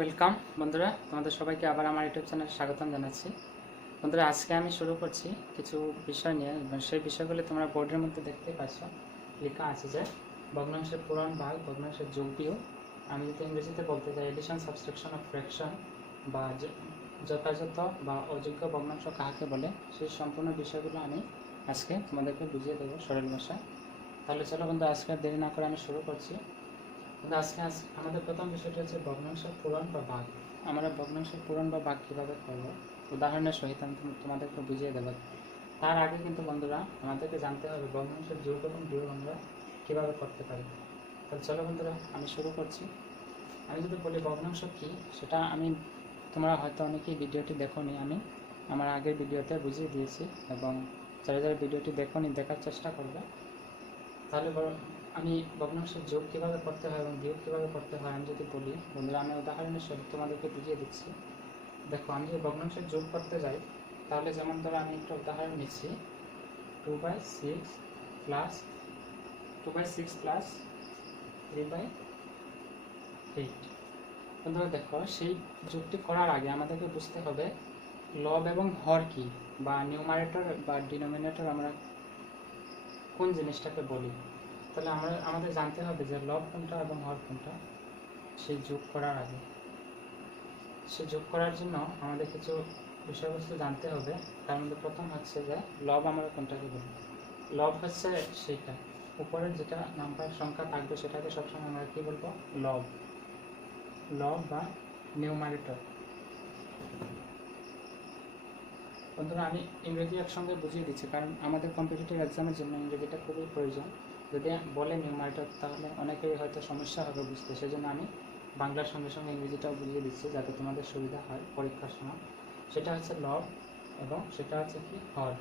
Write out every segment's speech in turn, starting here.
Welcome বন্ধুরা, তোমাদের সবাইকে আবার আমার ইউটিউব চ্যানেলে স্বাগতম জানাচ্ছি। বন্ধুরা, আজকে আমি শুরু করছি কিছু বিষয় নিয়ে। সেই বিষয়গুলি তোমরা বোর্ডের মধ্যে দেখতেই পাচ্ছ, লেখা আছে যে ভগ্নাংশের পূরণ ভাগ, ভগ্নাংশের যোগ বিয়োগ। আমি যদি ইংরেজিতে বলতে চাই এডিশন, সাবট্রাকশন অফ ফ্র্যাকশন, বা যথাযথ বা অযোগ্য ভগ্নাংশ কাকে বলে, সেই সম্পূর্ণ বিষয়গুলো আমি আজকে তোমাদেরকে বুঝিয়ে দেবো সরল ভাষায়। তাহলে চলো বন্ধু, আজকে আর দেরি না করে আমি শুরু করছি। কিন্তু আজকে আমাদের প্রথম বিষয়টি হচ্ছে ভগ্নাংশের পূরণ বা ভাগ। আমরা ভগ্নাংশের পূরণ বা ভাগ কীভাবে করব, উদাহরণের সহিত আমি তোমাদেরকে বুঝিয়ে দেবো। তার আগে কিন্তু বন্ধুরা আমাদেরকে জানতে হবে ভগ্নাংশের যোগ এবং বিয়োগ আমরা কীভাবে করতে পারি। তাহলে চলো বন্ধুরা, আমি শুরু করছি। আমি যদি বলি ভগ্নাংশ কী, সেটা তোমরা হয়তো অনেকেই ভিডিওটি দেখোনি, আমি আমার আগের ভিডিওতে বুঝিয়ে দিয়েছি, এবং যারা যারা ভিডিওটি দেখোনি দেখার চেষ্টা করবে। তাহলে আমি ভগ্নাংশের যোগ কীভাবে করতে হয় এবং বিয়োগ কীভাবে করতে হয় আমি যদি বলি বন্ধুরা, আমি উদাহরণের সহিত তোমাদেরকে বুঝিয়ে দিচ্ছি। দেখো, আমি যদি ভগ্নাংশের যোগ করতে যাই, তাহলে যেমন ধরো আমি একটা উদাহরণ নিচ্ছি, 2/6 প্লাস 3/8। বন্ধুরা দেখো, সেই যোগটি করার আগে আমাদেরকে বুঝতে হবে লব এবং হর কি, বা নিউমারেটর বা ডিনোমিনেটর আমরা কোন জিনিসটাকে বলি। তাহলে আমাদের জানতে হবে যে লব কোনটা এবং হর কোনটা। সেই যোগ করার আগে, সে যোগ করার জন্য আমাদের কিছু বিষয়বস্তু জানতে হবে। তার মধ্যে প্রথম হচ্ছে যে লব আমরা কোনটাকে বলি। লব হচ্ছে সেইটা উপরের যেটা নাম্বার সংখ্যা থাকবে সেটাকে সবসময় আমরা কী বলবো, লব। লব বা নিউমারেটর। বন্ধুরা, আমি ইংরেজি একসঙ্গে বুঝিয়ে দিচ্ছি, কারণ আমাদের কম্পিটিটিভ এক্সামের জন্য ইংরেজিটা খুবই প্রয়োজন। যদি বলে নিউমারেটর তাহলে অনেকেরই হয়তো সমস্যা হবে বুঝতে, সেজন্য আমি বাংলার সঙ্গে সঙ্গে ইংরেজিটাও বুঝিয়ে দিচ্ছি যাতে তোমাদের সুবিধা হয় পরীক্ষার সময়। সেটা হচ্ছে লব, এবং সেটা হচ্ছে কি হর।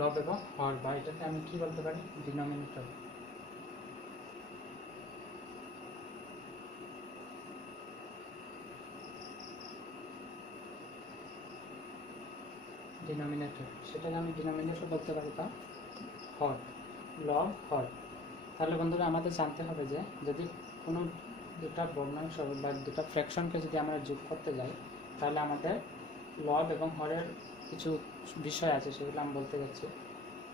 লব এবং হর, বা এটাকে আমি কি বলতে পারি, ডিনোমিনেটর। সেটাকে আমি ডিনোমিনেটর বলতে পারি, বা হর। লব হর। তাহলে বন্ধুরা, আমাদের জানতে হবে যে যদি কোনো দুটা ভগ্নাংশ বা দুটা ফ্র্যাকশনকে যদি আমরা যোগ করতে যাই, তাহলে আমাদের লব এবং হরের কিছু বিষয় আছে, সেগুলো আমি বলতে যাচ্ছি।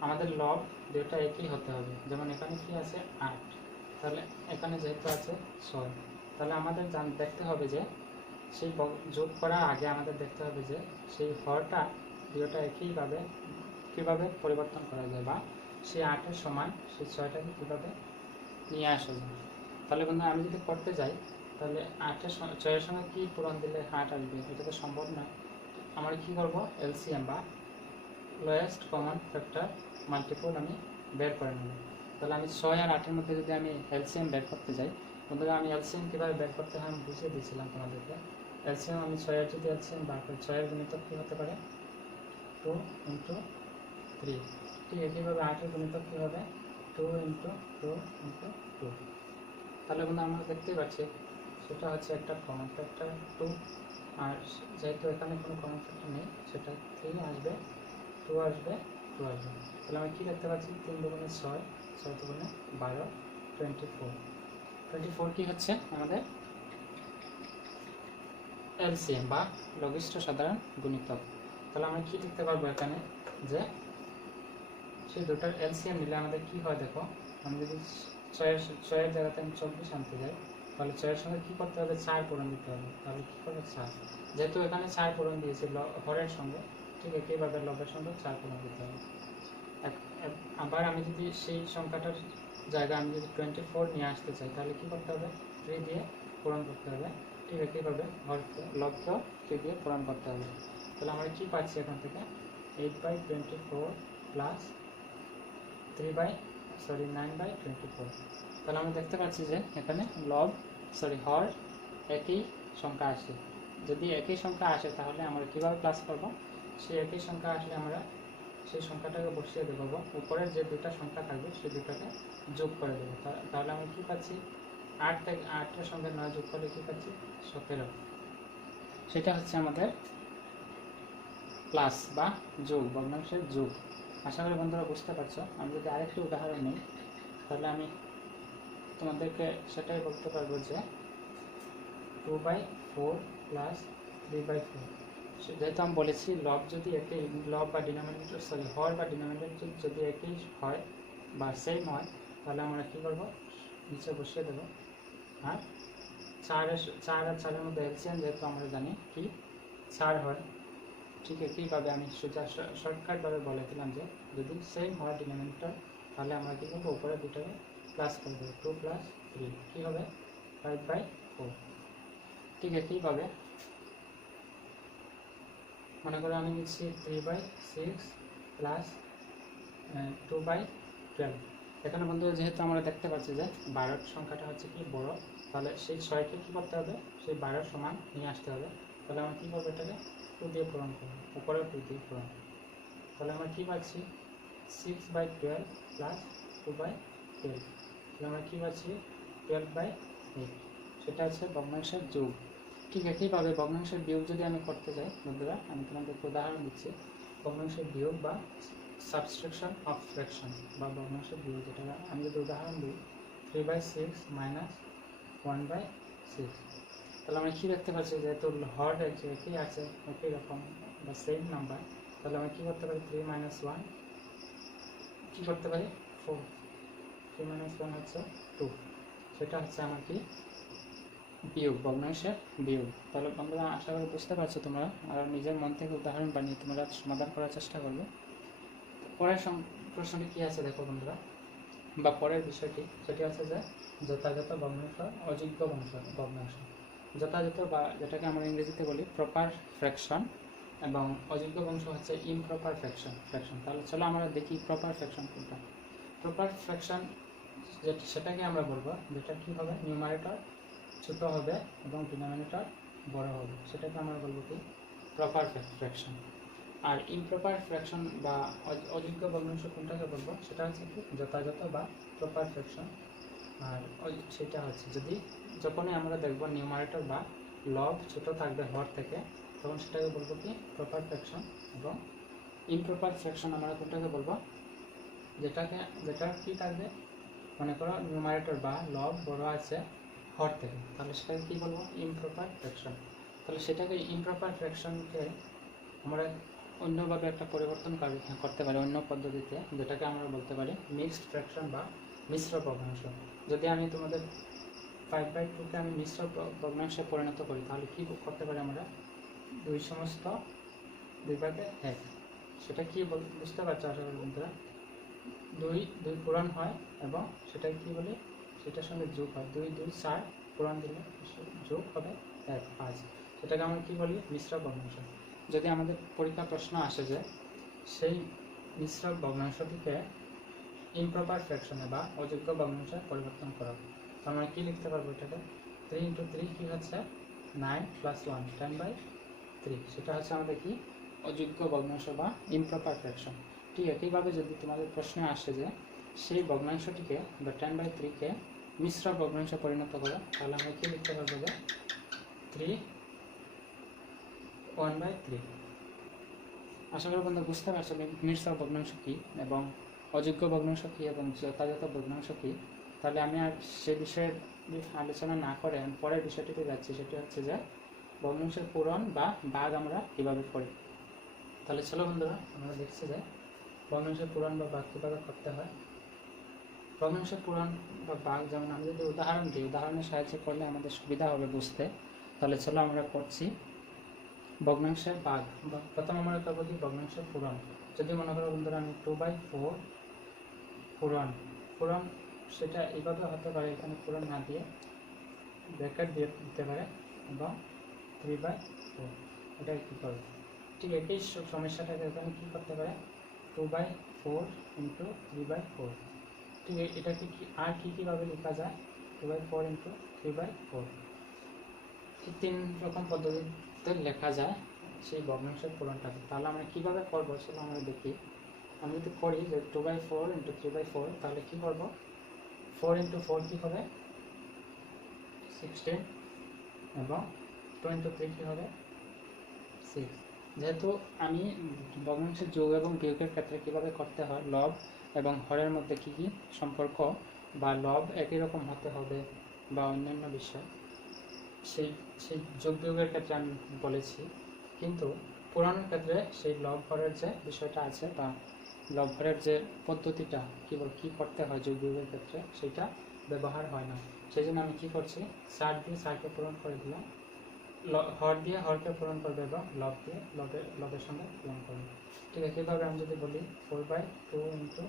আমাদের লব দুটা একই হতে হবে। যেমন এখানে কি আছে 8, তাহলে এখানে যেহেতু আছে 6, তাহলে আমাদের দেখতে হবে যে সেই যোগ করার আগে আমাদের দেখতে হবে যে সেই হরটা দুটা একইভাবে কীভাবে পরিবর্তন করা যায়, বা সেই 8-এর সমান সেই 6টাকে কীভাবে নিয়ে আসা যায়। তাহলে বন্ধু, আমি যদি করতে যাই, তাহলে 6-এর সঙ্গে কী পূরণ দিলে 8 আসবে, এটা তো সম্ভব নয়। আমরা কী করবো, এলসিএম বা লোয়েস্ট কমন ফ্যাক্টর মাল্টিপল আমি বের করে নেব। তাহলে আমি 6 আর 8-এর মধ্যে যদি আমি এলসিএম বের করতে যাই, বন্ধুরা আমি এলসিএম কীভাবে বের করতে হয় আমি বুঝিয়ে দিয়েছিলাম তোমাদেরকে। এলসিএম আমি 6-এর যদি এলসিএম বার করি, 6-এর গুণিতক কী হতে পারে, 2 × 3। ঠিক একইভাবে 8-এর গুণিতক কী হবে, 2 × 2 × 2। তাহলে বন্ধু আমরা দেখতেই পাচ্ছি সেটা হচ্ছে একটা কমন ফ্যাক্টর 2, আর যেহেতু এখানে কোনো কমন ফ্যাক্টর নেই, সেটা 3 আসবে, 2 আসবে, 2 আসবে। তাহলে আমি কী দেখতে পাচ্ছি, 3 দুগুণে 6, 6 দুগুণে 12, 24। 24 কী হচ্ছে আমাদের এলসিএম বা লঘিষ্ঠ সাধারণ গুণিতক। তাহলে আমরা কী দেখতে পারবো এখানে, যে সেই দুটার এলসিএম নিলে আমাদের কী হয়, দেখো আমি যদি 6-এর জায়গাতে আমি 24 আনতে যাই, তাহলে 6-এর সঙ্গে কী করতে হবে, 4 পূরণ দিতে হবে। তাহলে কী করবে, 4। যেহেতু এখানে 4 পূরণ দিয়েছে হরের সঙ্গে, ঠিক একইভাবে লবের সঙ্গে 4 পূরণ দিতে হবে। আবার আমি যদি সেই সংখ্যাটার জায়গায় আমি যদি 24 নিয়ে আসতে চাই, তাহলে কী করতে হবে, 3 দিয়ে পূরণ করতে হবে। ঠিক একইভাবে লবকেও 3 দিয়ে পূরণ করতে হবে। তাহলে আমরা কী পাচ্ছি এখান থেকে, 8/24 প্লাস 9/24। তাহলে আমরা দেখতে পাচ্ছি যে এখানে হর একই সংখ্যা আসে। যদি একই সংখ্যা আসে তাহলে আমরা কীভাবে প্লাস করব, সেই একই সংখ্যা আসলে আমরা সেই সংখ্যাটাকে বসিয়ে দেবো, উপরের যে দুটা সংখ্যা থাকবে সেই দুটাকে যোগ করে দেবো। তাহলে আমরা কী পাচ্ছি, 8-এর সঙ্গে 9 যোগ করলে কী পাচ্ছি, 17। সেটা হচ্ছে আমাদের প্লাস বা যোগ, ভগ্নাংশের যোগ। আশা করি বন্ধুরা বুঝতে পারছো। আমি যদি আরেকটি উদাহরণ নিই, তাহলে আমি তোমাদেরকে সেটাই বলতে পারবো যে 2/4 প্লাস 3/4। যেহেতু আমি বলেছি লব যদি একই, লব বা ডিনোমিনেটর হর বা ডিনোমিনেটর যদি একই হয় বা সেম হয়, তাহলে আমরা কী করবো, নিচে বসিয়ে দেবো। আর 4 আর 4-এর মধ্যে এলসিএম যেহেতু আমরা জানি কি 4 হয়, ঠিক একইভাবে আমি সোজা শর্টকাটভাবে বলে দিলাম যে যদি সেম হয় ডিনোমিনেটর, তাহলে আমরা কী করবো, উপরে দুটোকে প্লাস করে দেবো। 2 + 3 কী হবে 5/4। ঠিক একইভাবে মনে করো আমি নিচ্ছি 3/6 প্লাস 2/12। এখানে বন্ধু যেহেতু আমরা দেখতে পাচ্ছি যে 12 সংখ্যাটা হচ্ছে কি বড়, তাহলে সেই 6কে কী করতে হবে, সেই 12 সমান নিয়ে আসতে হবে। তাহলে আমরা কী করবো, এটাকে 2 দিয়ে পূরণ করবো, উপরে 2 দিয়ে পূরণ। তাহলে আমরা কী পাচ্ছি 6/12 প্লাস 2/12। তাহলে আমরা কী পাচ্ছি 12/8। সেটা হচ্ছে ভগ্নাংশের যোগ। ঠিক একইভাবে ভগ্নাংশের বিয়োগ যদি আমি করতে চাই বন্ধুরা, আমি তোমাদেরকে উদাহরণ দিচ্ছি। ভগ্নাংশের বিয়োগ বা সাবট্রাকশন অফ ফ্র্যাকশন বা ভগ্নাংশের বিয়োগ, যেটা আমি যদি উদাহরণ দিই 3/6 মাইনাস 1/6। তাহলে আমরা কী দেখতে পাচ্ছি, যেহেতু হর একই আছে, একই রকম বা সেম নাম্বার, তাহলে আমরা কী করতে পারি 3 - 1 কী করতে পারি 4। 3 - 1 হচ্ছে 2। সেটা হচ্ছে আমার কি বিয়োগ, ভগ্নাংশের বিয়োগ। তাহলে বন্ধুরা আশা করি বুঝতে পারছো তোমরা, আর নিজের মন থেকে উদাহরণ বানিয়ে তোমরা সমাধান করার চেষ্টা করবে। পরের প্রশ্নটি কী আছে দেখো বন্ধুরা, বা পরের বিষয়টি, সেটি হচ্ছে যে যথাযথ ভগ্নাংশ, অযোগ্য ভগ্নাংশ। যথাযথ বা যেটাকে আমরা ইংরেজিতে বলি প্রপার ফ্র্যাকশন, এবং অযোগ্য ভগ্নাংশ হচ্ছে ইমপ্রপার ফ্র্যাকশন। তাহলে চলো আমরা দেখি প্রপার ফ্র্যাকশন কোনটা। প্রপার ফ্র্যাকশন সেটাকে আমরা বলবো যেটা কী হবে, নিউমারেটর ছোট হবে এবং ডিনোমিনেটর বড় হবে, সেটাকে আমরা বলবো কি প্রপার ফ্র্যাকশন। আর ইমপ্রপার ফ্র্যাকশন বা অযোগ্য ভগ্নাংশ কোনটাকে বলবো, সেটা হচ্ছে কি যথাযথ বা প্রপার ফ্র্যাকশন। আর সেটা হচ্ছে যদি যখনই আমরা দেখব নিউমারেটর বা লব ছোট থাকবে হর থেকে, তখন সেটাকে বলবো কি প্রপার ফ্র্যাকশন। এবং ইমপ্রপার ফ্র্যাকশন আমরা কোনটাকে বলবো, যেটা কি থাকবে, মনে করো নিউমারেটর বা লব বড় আছে হর থেকে, তাহলে সেটাকে কী বলবো ইমপ্রপার ফ্র্যাকশন। তাহলে সেটাকে ইমপ্রপার ফ্র্যাকশনকে আমরা অন্যভাবে একটা পরিবর্তন করতে পারি অন্য পদ্ধতিতে, যেটাকে আমরা বলতে পারি মিক্সড ফ্র্যাকশন বা মিশ্র ভগ্নাংশ। যদি আমি তোমাদের 5/2কে আমি মিশ্র ভগ্নাংশে পরিণত করি, তাহলে কী করতে পারি আমরা 2/1। সেটা কি বুঝতে পারছো আশা করি বন্ধুরা, 2 পূরণ হয় এবং সেটাকে কী বলি, সেটার সঙ্গে যোগ হয়, 2 2 4 পূরণ দিলে যোগ হবে 1 5। সেটাকে আমরা কী বলি মিশ্র ভগ্নাংশ। যদি আমাদের পরীক্ষা প্রশ্ন আসে যে সেই মিশ্র ভগ্নাংশটিকে ইমপ্রপার ফ্র্যাকশনে বা অযোগ্য ভগ্নাংশে পরিবর্তন করা, তো আমরা কী লিখতে পারবো, এটাকে 3 × 3 কী হচ্ছে 9 + 1 10/3। সেটা হচ্ছে আমাদের কি অযোগ্য ভগ্নাংশ বা ইমপ্রপার ফ্র্যাকশন। ঠিক একইভাবে যদি তোমাদের প্রশ্নে আসে যে সেই ভগ্নাংশটিকে বা 10/3কে মিশ্র ভগ্নাংশে পরিণত করো, তাহলে আমরা কী লিখতে পারবো যে 3 1/3। আশা করি বন্ধু বুঝতে পারছো মিশ্র ভগ্নাংশ কী এবং অযোগ্য ভগ্নাংশ কী এবং যথাযথ ভগ্নাংশ কী। তাহলে আমি আর সে বিষয়ে আলোচনা না করে আমি পরের বিষয়টিতে যাচ্ছি, সেটি হচ্ছে যে ভগ্নাংশের পূরণ বা ভাগ আমরা কীভাবে করি। তাহলে চলো বন্ধুরা আমরা দেখছি যে ভগ্নাংশের পূরণ বা ভাগ কীভাবে করতে হয়। ভগ্নাংশের পূরণ বা ভাগ, যেমন আমি যদি উদাহরণ দিই, উদাহরণের সাহায্য করলে আমাদের সুবিধা হবে বুঝতে। তাহলে চলো আমরা করছি ভগ্নাংশের ভাগ। প্রথম আমরা করবো কি ভগ্নাংশের পূরণ। যদি মনে করো বন্ধুরা আমি 2/4 পূরণ সেটা এইভাবে হতে পারে, এখানে পূরণ না দিয়ে ব্র্যাকেট দিয়ে দিতে পারে, এবং 3/4 এটাই কী করবে। ঠিক একই সমস্যাটাকে এখানে কী করতে পারে 2/4 × 3/4। ঠিক এটাকে আর কীভাবে লেখা যায় 2/4 × 3/4। ঠিক 3 রকম পদ্ধতিতে লেখা যায় সেই ভগ্নাংশের পূরণটাকে। তাহলে আমরা কীভাবে করবো সেটা আমরা দেখি। আমি যদি করি যে 2/4 × 3/4, তাহলে কী করবো 4 × 4 কী হবে 16, এবং 2 × 3 কী হবে 6। যেহেতু আমি ভগ্নাংশের যোগ এবং বিয়োগের ক্ষেত্রে কীভাবে করতে হয়, লব এবং হরের মধ্যে কী কী সম্পর্ক বা লব একই রকম হতে হবে বা অন্যান্য বিষয়, সেই সেই যোগ বিয়োগের ক্ষেত্রে আমি বলেছি, কিন্তু পুরানোর ক্ষেত্রে সেই লব হরের যে বিষয়টা আছে বা লব হরের যে পদ্ধতিটা কী করতে হয় যোগ বিয়োগের ক্ষেত্রে সেটা ব্যবহার হয় না। সেই জন্য আমি কী করছি, 4 দিয়ে 4কে পূরণ করে দিলাম, হর দিয়ে হরকে পূরণ করবে এবং লব দিয়ে লবের সঙ্গে পূরণ করবে। ঠিক আছে, কীভাবে আমি যদি বলি 4/2 ইন্টু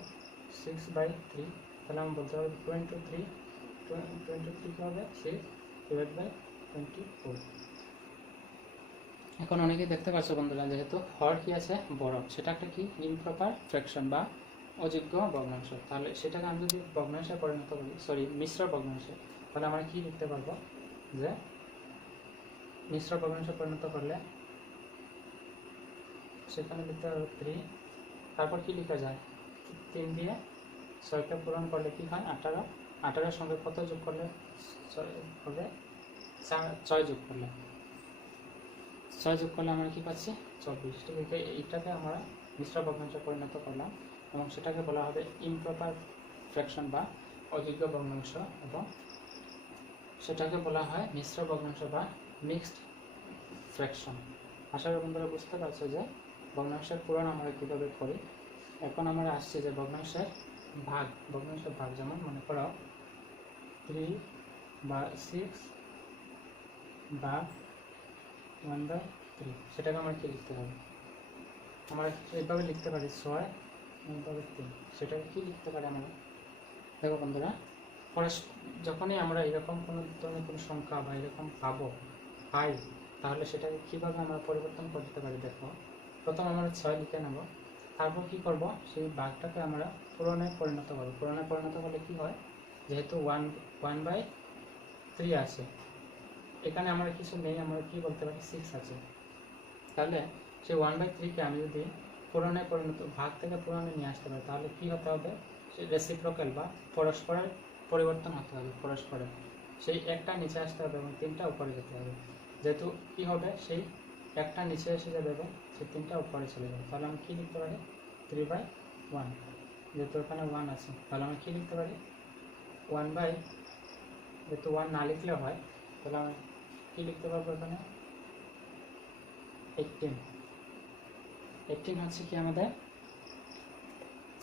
6/3, তাহলে আমি বলতে পারবো 2 ইন্টু 3 কী হবে 6/24। এখন অনেকেই দেখতে পাচ্ছ বন্ধুরা, যেহেতু হর কি আছে বড়, সেটা একটা কি ইমপ্রপার ফ্র্যাকশন বা অযোগ্য ভগ্নাংশ, তাহলে সেটাকে আমি যদি ভগ্নাংশে পরিণত করি, মিশ্র ভগ্নাংশে, তাহলে আমরা কি লিখতে পারবো যে মিশ্র ভগ্নাংশে পরিণত করলে সেখানে লিখতে পারবো 3, তারপর কি লেখা যায় 3 দিয়ে 6কে পূরণ করলে কি হয় 18, 18-এর সঙ্গে কত যোগ করলে হবে 6 যোগ করলে আমরা কি পাচ্ছি 24। ঠিক আছে, এইটাকে আমরা মিশ্র ভগ্নাংশে পরিণত করলাম এবং সেটাকে বলা হবে ইমপ্রপার ফ্র্যাকশন বা অযোগ্য ভগ্নাংশ, এবং সেটাকে বলা হয় মিশ্র ভগ্নাংশ বা মিক্সড ফ্র্যাকশন। আশা করি বন্ধুরা বুঝতে পারছো যে ভগ্নাংশের পূরণ আমরা কীভাবে করি। এখন আমরা আসছি যে ভগ্নাংশের ভাগ, যেমন মনে করো 3 বা 6 বা 1/3, সেটাকে আমরা কি লিখতে হবে, আমরা এইভাবে লিখতে পারি 6/3, সেটাকে কি লিখতে পারি আমরা। দেখো বন্ধুরা, যখনই আমরা এরকম কোনো ধরনের কোনো সংখ্যা বা এরকম পাই, তাহলে সেটাকে কীভাবে আমরা পরিবর্তন করতে পারি। দেখো, প্রথম আমরা 6 লিখে নেব, তারপর কি করব, সেই ভাগটাকে আমরা পূরণে পরিণত করব। পূরণে পরিণত করলে কি হয়, যেহেতু 1/3 আছে, এখানে আমরা কিছু নেই, আমরা কি বলতে পারি 6 আছে, তাহলে সেই 1/3কে আমি যদি পূরণে পরিণত ভাগ থেকে পূরণে নিয়ে আসতে পারি, তাহলে কি হতে হবে, সেই রেসিপ্রোকাল বা পরস্পরের পরিবর্তন হতে হবে, পরস্পরের সেই একটা নিচে আসতে হবে এবং 3টা উপরে যেতে হবে। যেহেতু কি হবে, সেই একটা নিচে এসে যাবে এবং সেই 3টা উপরে চলে যাবে, তাহলে আমি কি লিখতে পারি 3/1, যেহেতু এখানে 1 আছে, তাহলে আমি কি লিখতে পারি যেহেতু 1 না লিখলে হয়, তাহলে আমি কি লিখতে পারবো এখানে 18 হচ্ছে কি আমাদের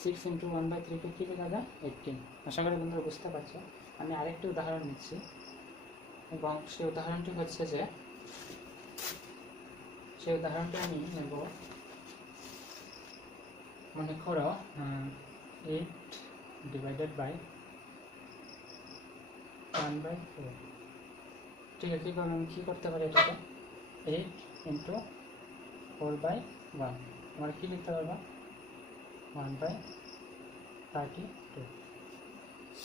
6 ইন্টু 1/3কে কী লেখা যায় 18। আশা করি বন্ধুরা বুঝতে পারছো। আমি আরেকটি উদাহরণ নিচ্ছি এবং সেই উদাহরণটি হচ্ছে যে আমি নেব, মনে করো 8 ডিভাইডেড বাই 1/4। ঠিক আছে, কীভাবে আমি কী করতে পারি এটাকে 8 ইন্টু 4/1, আমরা কী লিখতে পারবো 1/32।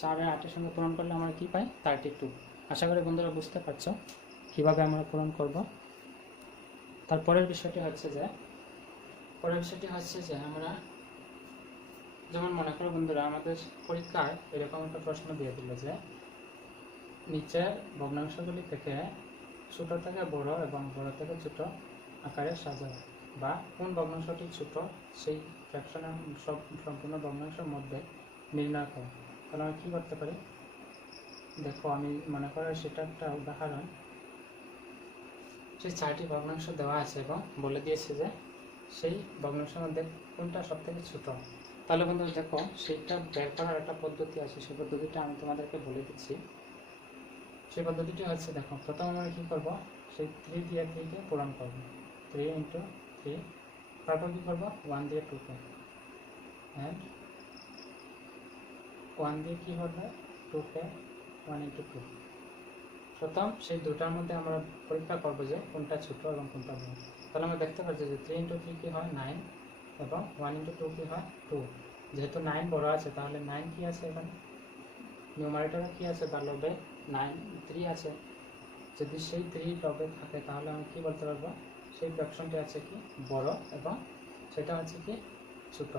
8.5-এর সঙ্গে পূরণ করলে আমরা কি পাই 32। আশা করি বন্ধুরা বুঝতে পারছো কীভাবে আমরা পূরণ করব। তারপরের বিষয়টি হচ্ছে যে আমরা যেমন মনে করো বন্ধুরা, আমাদের পরীক্ষায় এরকম একটা প্রশ্ন দিয়ে দিল যে নিচের ভগ্নাংশগুলি থেকে ছোট থেকে বড় এবং বড় থেকে ছোট আকারে সাজাও, বা কোন ভগ্নাংশটি ছোট সেই ফ্র্যাকশনের সম্পূর্ণ ভগ্নাংশের মধ্যে নির্ণয় করো। তাহলে আমি কী করতে পারি, দেখো আমি মনে করো সেটা একটা উদাহরণ, সেই 4টি ভগ্নাংশ দেওয়া আছে এবং বলে দিয়েছে যে সেই ভগ্নাংশের মধ্যে কোনটা সব থেকে ছোট। তাহলে বন্ধুরা দেখো, সেইটা বের করার একটা পদ্ধতি আছে, সেই পদ্ধতিটা আমি তোমাদেরকে বলে দিচ্ছি। সেই পদ্ধতিটি হচ্ছে, দেখো প্রথম আমরা কী করবো, সেই 3 দিয়ে 3কে পূরণ করবো, 3 ইন্টু 3, তারপর কী করবো 1 দিয়ে 2কে, অ্যান্ড 1 দিয়ে কী হবে 2কে, 1 ইন্টু 2। প্রথম সেই দুটার মধ্যে আমরা পরীক্ষা করবো যে কোনটা ছোট এবং কোনটা বড়। তাহলে আমরা দেখতে পাচ্ছি যে 3 ইন্টু 3 কী হয় 9 এবং 1 ইন্টু 2 কী হয় 2। যেহেতু 9 বড় আছে, তাহলে 9 কী আছে এখানে নিউমারেটরে কী আছে বা লবে 3 আছে। যদি সেই 3 লবে থাকে, তাহলে আমি কী বলতে পারবো, সেই ফ্র্যাকশনটি আছে কি বড় এবং সেটা হচ্ছে কি ছোট।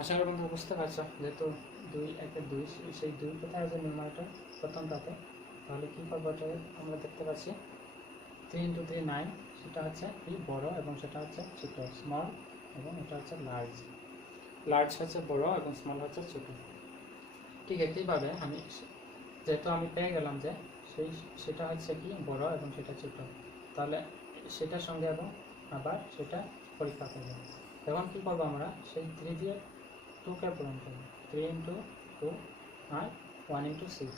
আশা করি বন্ধু বুঝতে পারছো, যেহেতু 2 1 2, সেই 2 কোথায় আছে নিউমারেটর প্রথমটাতে, তাহলে কী করবো, এটা আমরা দেখতে পাচ্ছি 3 ইন্টু 3 9, সেটা হচ্ছে কি বড় এবং সেটা হচ্ছে ছোট, স্মল, এবং এটা হচ্ছে লার্জ হচ্ছে বড় এবং স্মল হচ্ছে ছোট। ঠিক একইভাবে যেহেতু আমি পেয়ে গেলাম যে সেটা হচ্ছে কি বড় এবং সেটা ছোট, তাহলে সেটার সঙ্গে এবং আবার সেটা পরীক্ষা করবো। এখন কী করবো আমরা, সেই 3 দিয়ে 2কে পূরণ করবো। 3 ইন্টু 2 আর 1 ইন্টু 6,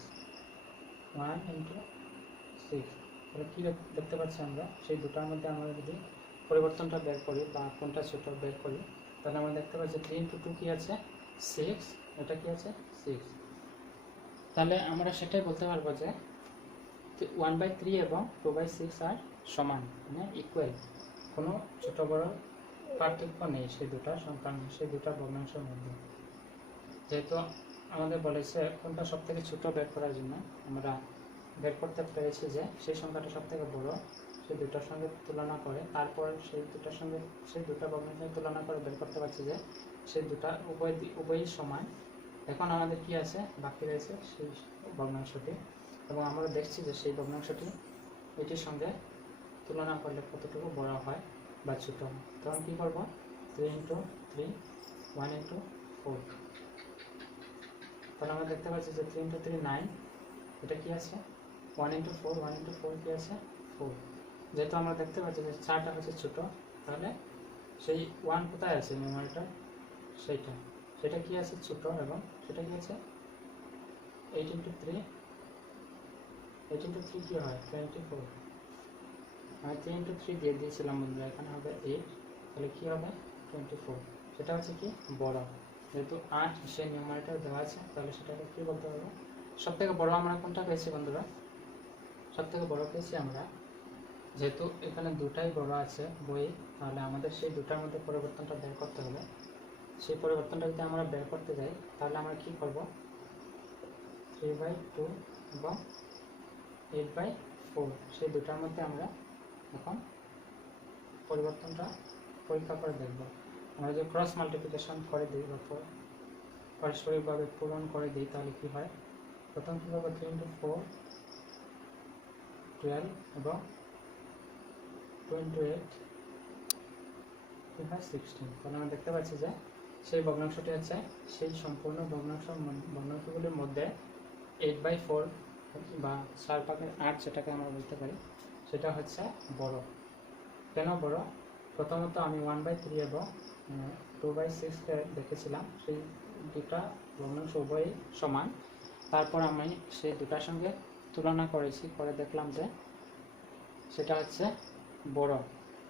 1 ইন্টু 6। তাহলে কী দেখতে পাচ্ছি আমরা, সেই দুটার মধ্যে আমরা যদি পরিবর্তনটা বের করি বা কোনটা ছোট বের করি, তাহলে আমরা দেখতে পাচ্ছি 3 ইন্টু 2 কী আছে 6, এটা কি আছে 6। তাহলে আমরা সেটাই বলতে পারবো যে 1/3 এবং 2/6 আর সমান, মানে ইকুয়াল, কোনো ছোট বড় পার্থক্য নেই সেই দুটা সংখ্যার, সেই দুটা ভগ্নাংশের মধ্যে। যেহেতু আমাদের বলেছে কোনটা সব থেকে ছোটো বের করার জন্য, আমরা বের করতে পেরেছি যে সেই সংখ্যাটা সব থেকে বড়, সেই দুটার সঙ্গে তুলনা করে তারপর সেই দুটার সঙ্গে সেই দুটা ভগ্নাংশের তুলনা করে বের করতে পারছি যে সেই দুটা উভয়ই সমান। এখন আমাদের কি আছে, বাকি রয়েছে সেই ভগ্নাংশটি, এবং আমরা দেখছি যে সেই ভগ্নাংশটি এটির সঙ্গে তুলনা করলে কতটুকু বড় হয় বা ছোটো হয়। তখন কী করবো, 3 ইন্টু 3, 1 ইন্টু 4। তাহলে আমরা দেখতে পাচ্ছি যে 3 ইন্টু 3 9, এটা কি আছে 1 ইন্টু 4, 1 ইন্টু 4 কি আছে 4। যেহেতু আমরা দেখতে পাচ্ছি যে 4টা হচ্ছে ছোটো, তাহলে সেই 1 কোথায় আছে নিউমারেটর, সেটা কি আছে ছোটো, এবং সেটা কি আছে 8 ইন্টু 3, 8 ইন্টু 3 কী হয় 24। আমি 3 ইন্টু 3 দিয়ে দিয়েছিলাম বন্ধুরা, এখানে হবে 8, তাহলে কী হবে 24। সেটা হচ্ছে কি বড়, যেহেতু 8 সে নিউমারেটর দেওয়া আছে, তাহলে সেটাকে কী বলতে পারবো, সব থেকে বড় আমরা কোনটা পেয়েছি বন্ধুরা, সব থেকে বড় পেয়েছি আমরা, যেহেতু এখানে দুটাই বড় আছে বই, তাহলে আমাদের সেই দুটার মধ্যে পরিবর্তনটা বের করতে হবে। সেই পরিবর্তনটা যদি আমরা বের করতে যাই, তাহলে আমরা কী করব, 3/2 এবং 8/4, সেই দুটার মধ্যে আমরা এখন পরিবর্তনটা পরীক্ষা করে দেখব। আমরা যদি ক্রস মাল্টিপ্লিকেশন করে দিই বা পারস্পরিকভাবে পূরণ করে দিই, তাহলে কী হয়, প্রথম কী করবো 3 ইন্টু 4 12 এবং 2 ইন্টু 8 কী হয় 16। তাহলে আমরা দেখতে পাচ্ছি যে সেই ভগ্নাংশটি হচ্ছে সেই সম্পূর্ণ ভগ্নাংশগুলির মধ্যে 8/4 বা 4/8 যেটাকে আমরা বলতে পারি, সেটা হচ্ছে বড়। কেন বড়, প্রথমত আমি 1/3 এবং 2/6কে দেখেছিলাম, সেই দুটা ভগ্নাংশ উভয়ই সমান। তারপর আমি সেই দুটার সঙ্গে তুলনা করেছি, করে দেখলাম যে সেটা হচ্ছে বড়।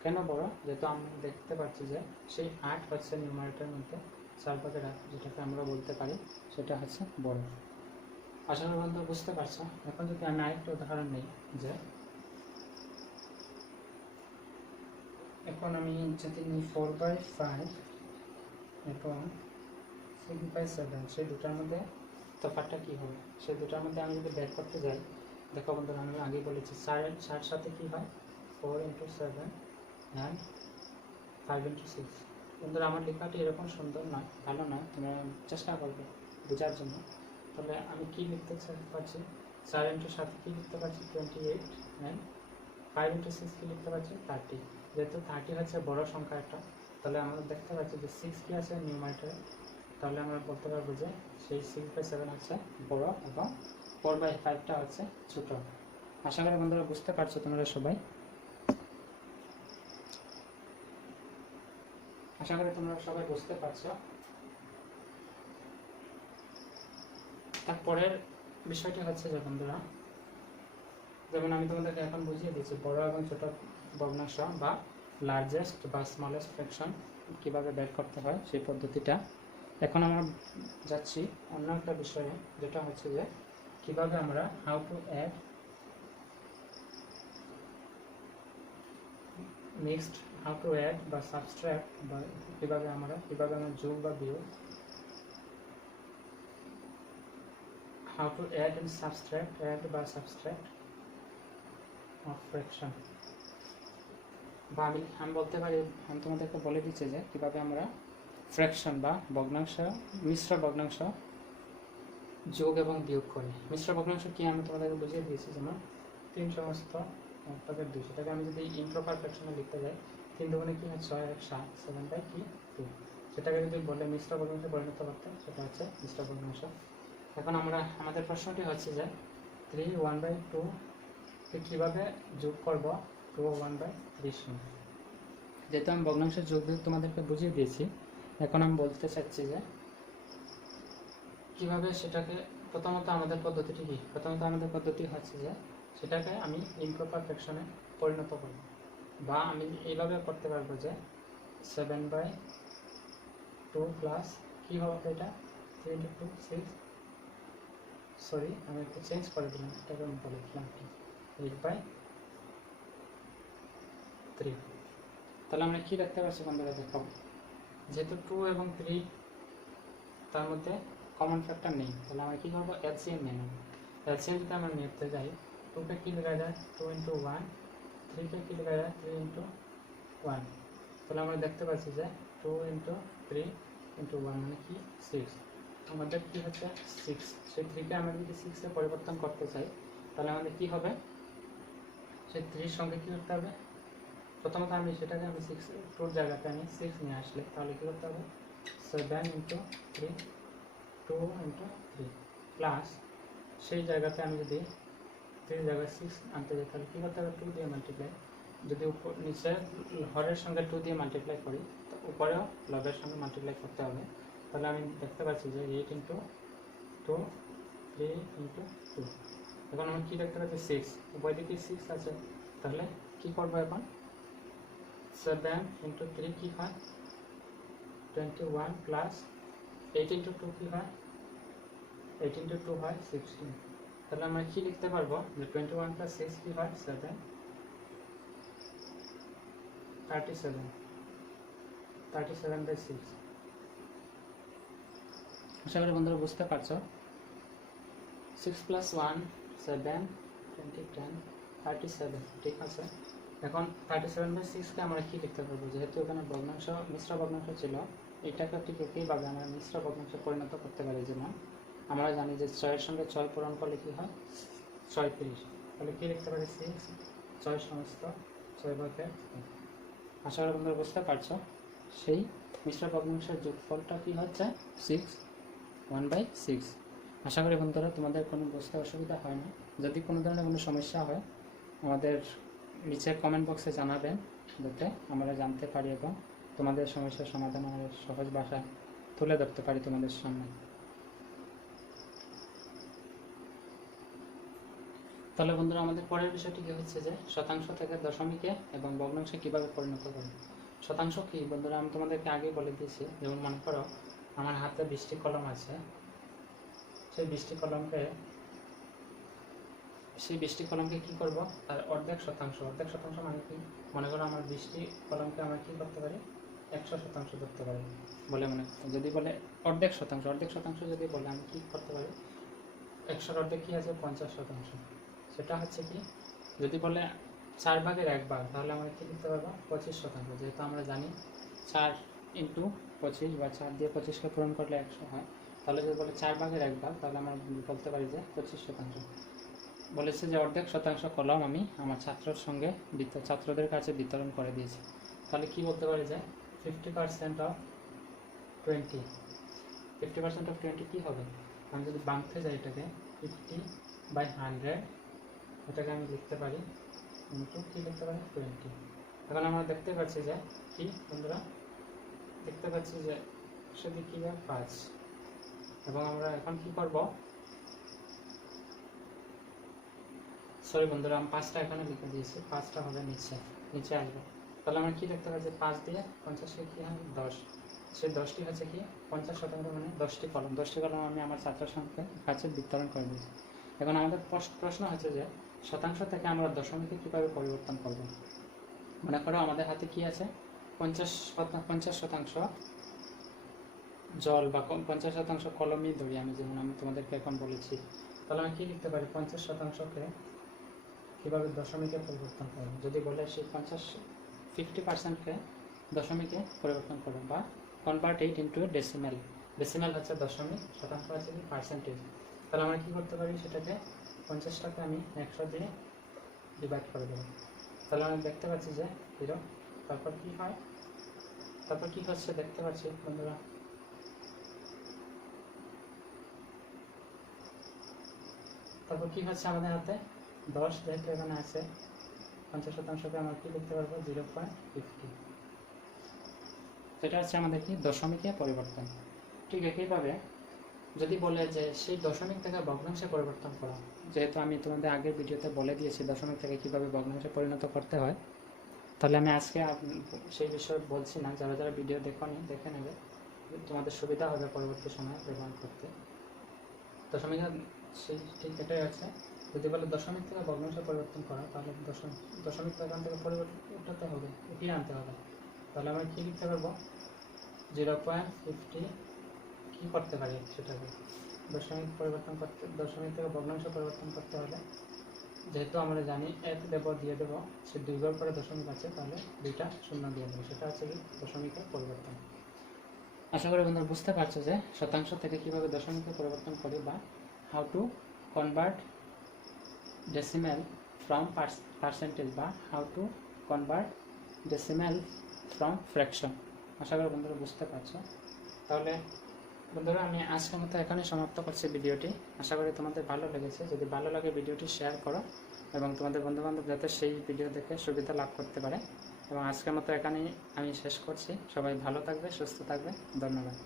কেন বড়, যেহেতু আমি দেখতে পাচ্ছি যে সেই 8 হচ্ছে নিউমারেটরের মধ্যে 4/8, যেটাকে আমরা বলতে পারি সেটা হচ্ছে বড়। আশা করি বন্ধু বুঝতে পারছো। এখন যদি আমি আরেকটা উদাহরণ নিই, যে এখন আমি যদি নিই 4/5 এবং 6/7, সেই দুটার মধ্যে তফাৎটা কী হবে, সেই দুটার মধ্যে আমি যদি বের করতে যাই, দেখো বন্ধুরা আমি আগে বলেছি 4 সাথে কী হয় 4 ইন্টু 7 অ্যান্ড 5 ইন্টু 6। বন্ধুরা আমার লেখাটি এরকম সুন্দর নয়, ভালো নয়, তোমরা চেষ্টা করবে বোঝার জন্য। তাহলে আমি কী লিখতে পারছি, 4 ইন্টু 7 কী লিখতে পারছি 28 অ্যান্ড 5 ইন্টু 6 কী লিখতে পারছি 30। যেহেতু 30 হচ্ছে বড় সংখ্যা একটা, তাহলে আমরা দেখতে পাচ্ছি যে 6 কী আছে নিউমারেটরে, তাহলে আমরা বলতে পারবো যে সেই 6/7 হচ্ছে বড় এবং 4/5টা হচ্ছে ছোটো। আশা করি বন্ধুরা বুঝতে পারছো তোমরা সবাই, আশা করি তোমরা সবাই বুঝতে পারছো। তারপরের বিষয়টি হচ্ছে যে বন্ধুরা, যেমন আমি তোমাদেরকে এখন বুঝিয়ে দিচ্ছি বড় এবং ছোট ভগ্নাংশ বা লার্জেস্ট বা স্মলেস্ট ফ্র্যাকশন কীভাবে বের করতে হয় সেই পদ্ধতিটা। এখন আমরা যাচ্ছি অন্য একটা বিষয়ে, যেটা হচ্ছে যে কীভাবে আমরা how to add next, how to add বা সাবস্ট্রাক্ট, বা কীভাবে আমরা যোগ বা বিয়োগ, how to add and subtract, add বা সাবস্ট্রাক্ট অফ ফ্র্যাকশন। বা আমি বলতে পারি, আমি তোমাদেরকে বলে দিচ্ছি যে কীভাবে আমরা ফ্র্যাকশন বা ভগ্নাংশ, মিশ্র ভগ্নাংশ যোগ এবং বিয়োগ করি। মিশ্র ভগ্নাংশ কি আমি তোমাদেরকে বুঝিয়ে দিয়েছি, যেমন 3 সমস্ত 1/2, সেটাকে আমি যদি ইমপ্রপার ফ্র্যাকশনে লিখতে যাই, 3 দুগুণে কি হয় 6 আর 7, 7/2, সেটাকে যদি বলে মিশ্র ভগ্নাংশে পরিণত করতে, সেটা হচ্ছে মিশ্র ভগ্নাংশ। এখন আমাদের প্রশ্নটি হচ্ছে যে 3 1/2 কীভাবে যোগ করব 2 1/3 সঙ্গে। যেহেতু আমি ভগ্নাংশের যোগ বিয়োগ তোমাদেরকে বুঝিয়ে দিয়েছি, এখন আমি বলতে চাচ্ছি যে কীভাবে সেটাকে প্রথমত আমাদের পদ্ধতিটি কী। প্রথমত আমাদের পদ্ধতি হচ্ছে যে সেটাকে আমি ইমপ্রপার ফ্র্যাকশনে পরিণত করব, বা আমি এইভাবে করতে পারবো যে 7/2 প্লাস কী হবে এটা 3 × 2 6, সরি আমি একটু চেঞ্জ করে দিলাম, এটাকে আমি বলে দিলাম 8/3। তাহলে আমরা কী দেখতে পাচ্ছি বন্ধুরা, দেখো যেহেতু 2 এবং 3 তার মধ্যে কমন ফ্যাক্টর নেই, তাহলে আমরা কী করবো এলসিএম নিয়ে নেব। এলসিএম যদি আমরা নিতে যাই 2কে কী লেখা যায় 2 × 1, 3কে কী লেখা যায় 3 × 1। তাহলে আমরা দেখতে পাচ্ছি যে 2 × 3 × 1 মানে কি 6, আমাদের কী হচ্ছে 6। সেই 3কে আমরা যদি 6-এ পরিবর্তন করতে চাই তাহলে আমাদের কী হবে, সেই 3-এর সঙ্গে কী করতে হবে, প্রথমত আমি সেটাকে আমি 2-র জায়গাতে আমি 6 নিয়ে আসলে তাহলে কী করতে হবে 7 × 3 2 × 3 প্লাস সেই জায়গাতে আমি যদি 3 জায়গায় 6 আনতে যাই তাহলে কী করতে হবে 2 দিয়ে মাল্টিপ্লাই, যদি নিচে হরের সঙ্গে 2 দিয়ে মাল্টিপ্লাই করি তো উপরেও লবের সঙ্গে মাল্টিপ্লাই করতে হবে। তাহলে আমি দেখতে পাচ্ছি যে 8 × 2 3 × 2। এখন আমি কী দেখতে পাচ্ছি 6, উভয় দিকে 6 আছে, তাহলে কী করবো এখন 7 × 3 কী হয় 21 প্লাস 8 × 2 কী হয় 8 × 2 হয় 16। তাহলে আমরা কী লিখতে পারবো যে 21 + 6 কী হয় 7 37/6। আশা করি বন্ধুরা বুঝতে পারছো। 6 + 1 7 20 10 37, ঠিক আছে। এখন 37/6কে আমরা কী লিখতে পারবো, যেহেতু এখানে ভগ্নাংশ মিশ্র ভগ্নাংশ ছিল, এটাকে ঠিক একইভাবে আমরা মিশ্র ভগ্নাংশে পরিণত করতে পারি। যেমন আমরা জানি যে 6-এর সঙ্গে 6 পূরণ করলে কী হয় 36, তাহলে কী লিখতে পারি 6 6 সমস্ত 6/6। আশা করি বন্ধুরা বুঝতে পারছো। সেই মিশ্র ভগ্নাংশের যোগফলটা কী হচ্ছে 6 1/6। আশা করি বন্ধুরা তোমাদের কোনো বুঝতে অসুবিধা হয় না। যদি কোনো ধরনের কোনো সমস্যা হয় আমাদের নিচের কমেন্ট বক্সে জানাবেন, যাতে আমরা জানতে পারি এবং তোমাদের সমস্যার সমাধান আমাদের সহজ ভাষায় তুলে ধরতে পারি তোমাদের সামনে। তাহলে বন্ধুরা আমাদের পরের বিষয়টি কী হচ্ছে যে শতাংশ থেকে দশমিকে এবং ভগ্নাংশে কীভাবে পরিণত করবে। শতাংশ কী বন্ধুরা আমি তোমাদেরকে আগেই বলে দিয়েছি। যেমন মনে করো আমার হাতে 20টি কলম আছে, সেই 20টি কলমকে কী করবো তার অর্ধেক শতাংশ মানে কি, মনে করো আমার 20টি কলমকে আমরা কী করতে পারি 100% ধরতে পারি বলে মনে করতে। যদি বলে অর্ধেক শতাংশ যদি বলে আমি কী করতে পারি 100-র অর্ধেক কী আছে 50%। সেটা হচ্ছে কি, যদি বলে 4/1 তাহলে আমরা কী লিখতে পারবো 25%। যেহেতু আমরা জানি 4 × 25 বা 4 দিয়ে 25কে পূরণ করলে 100 হয়, তাহলে যদি বলে 4/1 তাহলে আমরা বলতে পারি যে 25%। বলেছে যে অর্ধেক শতাংশ কলম আমি আমার ছাত্রদের কাছে বিতরণ করে দিয়েছি, তাহলে কি বলতে পারি যে 50% অফ 20। 50% অফ 20 কী হবে, আমি যদি ভাঙতে যাই এটাকে 50/100, এটাকে আমি লিখতে পারি ইন্টু কী লিখতে পারি 20। এখন আমরা দেখতে পাচ্ছি যে কি বন্ধুরা, দেখতে পাচ্ছি যে সেটি কী হয় 5। এবং আমরা এখন কি করব, সরি বন্ধুরা আমি 5টা এখানে লিখে দিয়েছি, 5টা হবে নিচে আসবে। তাহলে আমরা কি দেখতে পাচ্ছি 5 দিয়ে 50কে কী হয় 10, সেই 10টি হচ্ছে কি 50% মানে 10টি কলম আমি আমার ছাত্রের কাছে বিতরণ করে দিয়েছি। এখন আমাদের প্রশ্ন হচ্ছে যে শতাংশ থেকে আমরা দশমিকে কীভাবে পরিবর্তন করব। মনে করো আমাদের হাতে কি আছে 50% জল বা 50% কলমই ধরি আমি, যেমন আমি তোমাদেরকে এখন বলেছি। তাহলে আমি কী লিখতে পারি 50%কে কীভাবে দশমিকে পরিবর্তন করব। যদি বলে সেই 50%কে দশমিকে পরিবর্তন করব বা convert it into decimal. Decimal হচ্ছে দশমিক, শতাংশ হচ্ছে কি পার্সেন্টেজ। তাহলে আমরা কী করতে পারি, সেটাকে 50টাকে আমি 100 দিয়ে ডিভাইড করে দেবো। তাহলে আমি দেখতে পাচ্ছি যে 0। তারপর কী হয়, তারপর কী হচ্ছে দেখতে পাচ্ছি বন্ধুরা, তারপর কী হচ্ছে আমাদের হাতে 10 যেহেতু এখানে আছে 50%কে আমরা কী লিখতে পারবো 0.50। এটা হচ্ছে আমাদের কি দশমিকে পরিবর্তন। ঠিক একইভাবে যদি বলে যে সেই দশমিক থেকে ভগ্নাংশে পরিবর্তন করা, যেহেতু আমি তোমাদের আগের ভিডিওতে বলে দিয়েছি দশমিক থেকে কীভাবে ভগ্নাংশে পরিণত করতে হয়, তাহলে আমি আজকে সেই বিষয়ে বলছি না। যারা যারা ভিডিও দেখোনি দেখে নেবে, তোমাদের সুবিধা হবে পরবর্তী সময়ে ব্যবহার করতে। দশমিক সেই ঠিক এটাই আছে। যদি বলে দশমিক থেকে ভগ্নাংশে পরিবর্তন করা, তাহলে দশমিক এখান থেকে পরিবর্তন উঠাতে হবে, উঠিয়ে আনতে হবে। তাহলে আমরা কী লিখতে পারবো 0.50 কী করতে পারি সেটাকে দশমিক পরিবর্তন করতে, দশমিক থেকে ভগ্নাংশ পরিবর্তন করতে হলে যেহেতু আমরা জানি 1 দেবো দিয়ে দেবো, সে 2 ঘর পরে দশমিক আছে, তাহলে 2টা শূন্য দিয়ে দেবো, সেটা হচ্ছে কি দশমিকের পরিবর্তন। আশা করি বন্ধুরা বুঝতে পারছো যে শতাংশ থেকে কীভাবে দশমিকে পরিবর্তন করি, বা how to convert decimal from percentage, বা how to convert decimal from fraction. আশা করি বন্ধুরা বুঝতে পারছো। তাহলে বন্ধুরা আমি আজকের মতো এখানে সমাপ্ত করছি ভিডিওটি। আশা করি তোমাদের ভালো লেগেছে। যদি ভালো লাগে ভিডিওটি শেয়ার করো এবং তোমাদের বন্ধুবান্ধব যাতে সেই ভিডিও দেখে সুবিধা লাভ করতে পারে। এবং আজকের মতো এখানেই আমি শেষ করছি। সবাই ভালো থাকবে, সুস্থ থাকবে। ধন্যবাদ।